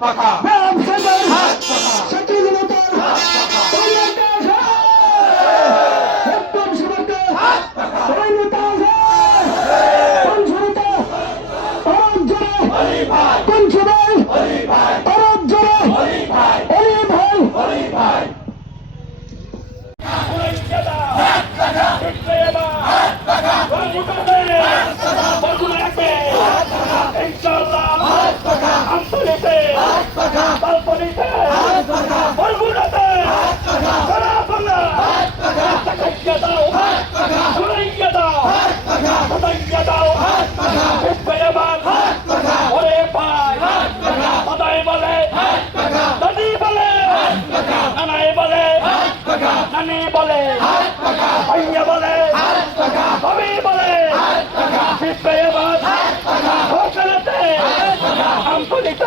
পাখা। রামচন্দ্রের হাত পাখা। শকুল মতন হাত পাখা। পরিবর্তন একদম পাকানে বলে ভাইয়া বলে সবই বলে বিপ্লবাদ হোটেলেতে আন্তরিক